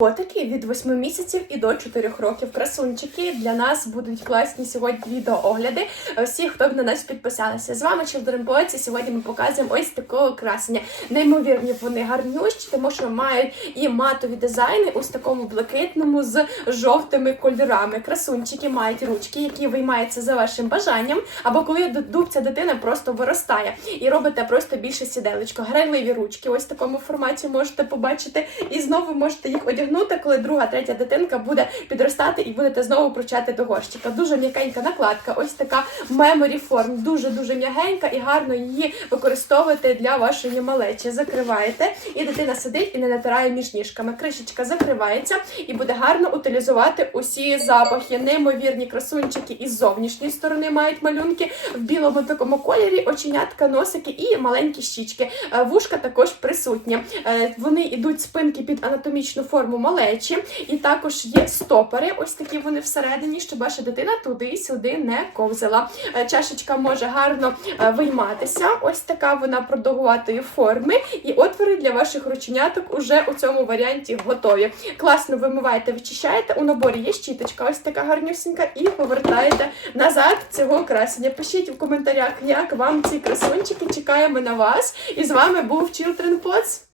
Котики від 8 місяців і до 4 років. Красунчики для нас будуть класні сьогодні відеоогляди. Всі, хто б на нас підписалися. З вами Children Boys, і Сьогодні ми показуємо ось такого красення. Неймовірні вони гарнющі, тому що мають і матові дизайни ось такому блакитному з жовтими кольорами. Красунчики мають ручки, які виймаються за вашим бажанням, або коли дубця дитина просто виростає і робите просто більше сіделечко. Грайливі ручки. Ось такому форматі можете побачити. І знову можете їх одягнути, коли друга, третя дитинка буде підростати і будете знову пручати до горщика. Дуже м'якенька накладка. Ось така memory форм. Дуже дуже м'ягенька і гарно її використовуєте для вашої малечі. Закриваєте, і дитина сидить і не натирає між ніжками. Кришечка закривається і буде гарно утилізувати усі запахи. Неймовірні красунчики із зовнішньої сторони мають малюнки в білому такому кольорі, оченятка, носики і маленькі щічки. Е, Вушка також присутні. Е, Вони йдуть спинки під анатомічну форму малечі, і також є стопори. Ось такі вони всередині, щоб ваша дитина туди-сюди не ковзала. Е, Чашечка може гарно е, вийматися. Ось така вона продовгуватої форми. І отвори для ваших рученяток уже у цьому варіанті готові. Класно вимиваєте, вичищаєте. У наборі є щіточка, ось така гарнюсінька, і повертаєте назад цього красення. Пишіть в коментарях, як вам ці красунчики. Чекаємо на вас. І з вами був Children Pots.